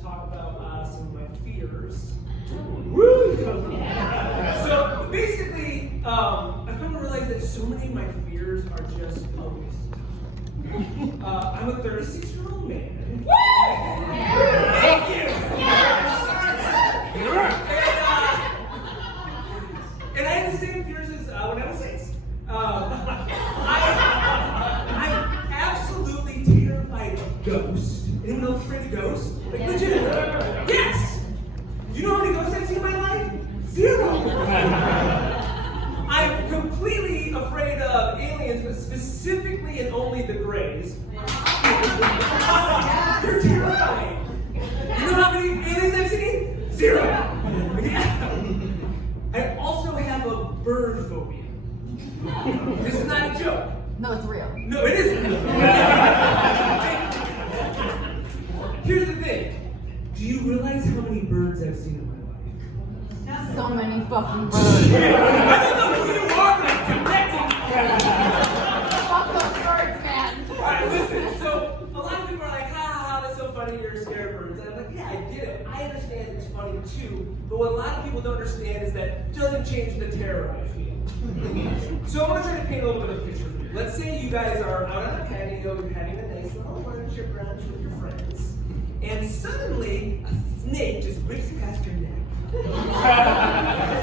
to talk about some of my fears. Woo! So basically, I've come to realize that so many of my fears are just a waste. I'm a 36-year-old man. Thank you! And I had the same fears as when I was 6. I'm absolutely terrified of ghosts. Anyone else afraid of ghosts? Like legit? Yes! You know how many ghosts I've seen in my life? 0! I'm completely afraid of aliens, but specifically and only the Greys. They're terrifying. You know how many aliens I've seen? 0. Yeah. I also have a bird phobia. This is not a joke. No, it's real. No, it isn't. Here's the thing. Do you realize how many birds I've seen in my life? So many fucking birds. I don't know who you are, but I'm connecting. Fuck those birds, man. Alright, listen. So, a lot of people are like, ha, that's so funny, you're scared of birds. And I'm like, yeah, I get it. I understand it's funny too. But what a lot of people don't understand is that it doesn't change the terror I feel. So, I want to try to paint a little bit of a picture for you. Let's say you guys are out on a patio, you're having a nice little lunch or brunch with your friends. And suddenly, a snake just whips past your neck. Just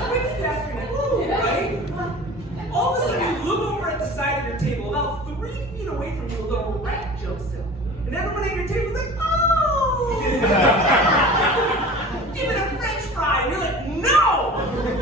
whips past your neck. Ooh, right? All of a sudden, you look over at the side of your table. About 3 feet away from you, a little rat jumps up. And everyone at your table is like, oh! Give it a French fry. And you're like, no!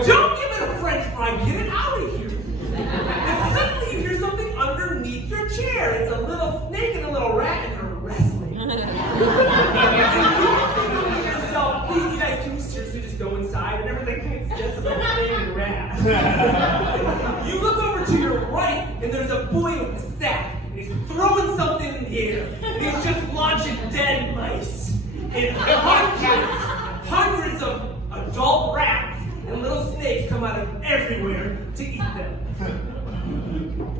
Don't give it a French fry. Get it out of here. And suddenly, you hear something underneath your chair. It's a little snake and a little rat, and they're wrestling. And you're thinking to yourself, please, you guys, can you seriously just go inside? And everything it's just a little snake and rat. You look over to your right, and there's a boy with a sack, and he's throwing something in the air, and he's just launching dead mice. And hundreds of adult rats and little snakes come out of everywhere to eat them.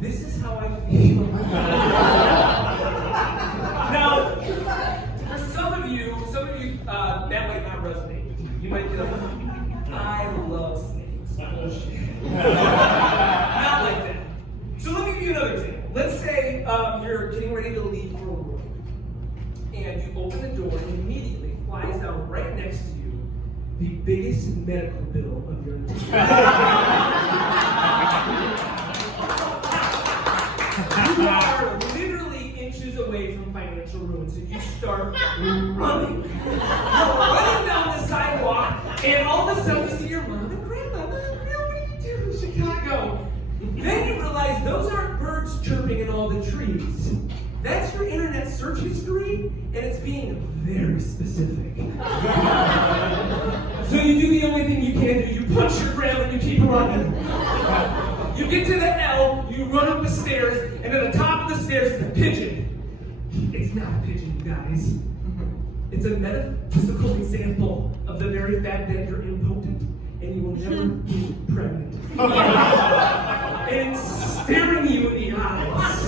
This is how I feel. Now, for some of you, that might not resonate with you. You might be like, I love snakes. Bullshit. Not like that. So let me give you another example. Let's say you're getting ready to leave for work, and you open the door, and immediately flies down right next to you the biggest medical bill of your entire life. You are literally inches away from financial ruin, so you start running. You're running down the sidewalk, and all of a sudden you see your mom and grandma. What are you doing in Chicago? Then you realize those aren't birds chirping in all the trees. That's your internet search history, and it's being very specific. So you do the only thing you can do. You punch your grandma and you keep running. You get to the L, you run up the stairs, and at the top of the stairs is a pigeon. It's not a pigeon, you guys. It's a metaphysical example of the very fact that you're impotent and you will never be pregnant. And it's staring you in the eyes,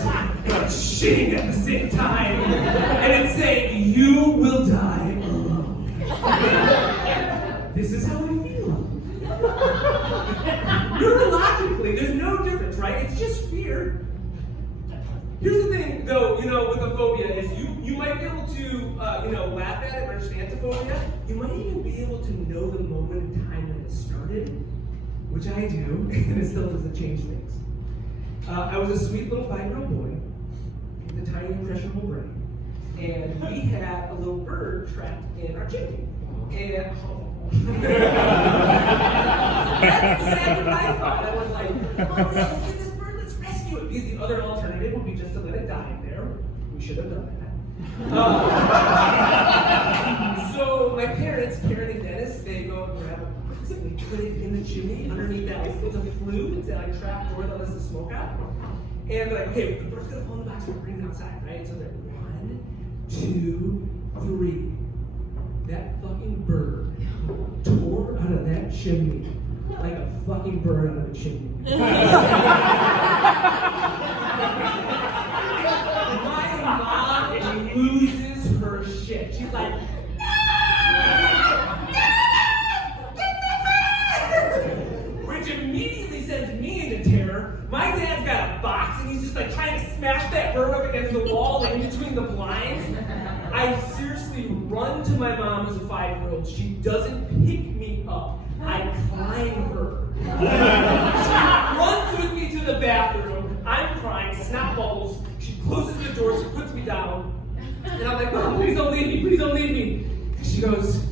and it's shitting at the same time, and it's saying, you will die alone. This is how I feel. Neurologically, there's no difference, right? It's just fear. Here's the thing, though, with a phobia is you might be able to, laugh at it or understand the phobia. You might even be able to know the moment in time when it started, which I do, and it still doesn't change things. I was a sweet little 5-year-old boy with a tiny impressionable brain, and we had a little bird trapped in our chimney. And that's exactly what I thought. I was like, oh, let's get this bird, let's rescue it. Because the other alternative would be just to let it die there. We should have done that. So my parents, Karen and Dennis, they go and grab a box and we put it in the chimney underneath that. It's a flue. It's a trap door that lets the smoke out. And they're like, okay, the bird's gonna fall in the box. We're bringing it outside, right? So they're 1, 2, 3. That fucking bird tore out of that chimney like a fucking bird out of a chimney. My mom loses her shit. She's like, no! And I'm like, what the fuck is this bird? Let's rescue it. Because the other alternative would be just to let it die there. We should have done that. So my parents, Karen and Dennis, they go and grab a box and we put it in the chimney underneath that. It's a flue. It's a trap door that lets the smoke out. And they're like, okay, the bird's gonna fall in the box. We're bringing it outside, right? So they're 1, 2, 3. That fucking bird tore out of that chimney like a fucking bird out of a chimney. My mom loses her shit. She's like, against the wall, like in between the blinds. I seriously run to my mom as a 5-year-old. She doesn't pick me up. I climb her. She runs with me to the bathroom. I'm crying, snot bubbles. She closes the door, she puts me down. And I'm like, Mom, please don't leave me, please don't leave me. And she goes,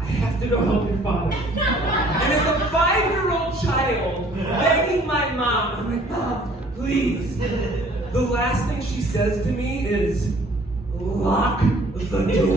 I have to go help your father. And as a 5-year-old child, begging my mom, I'm like, Mom, please. The last thing she says to me is, lock the door.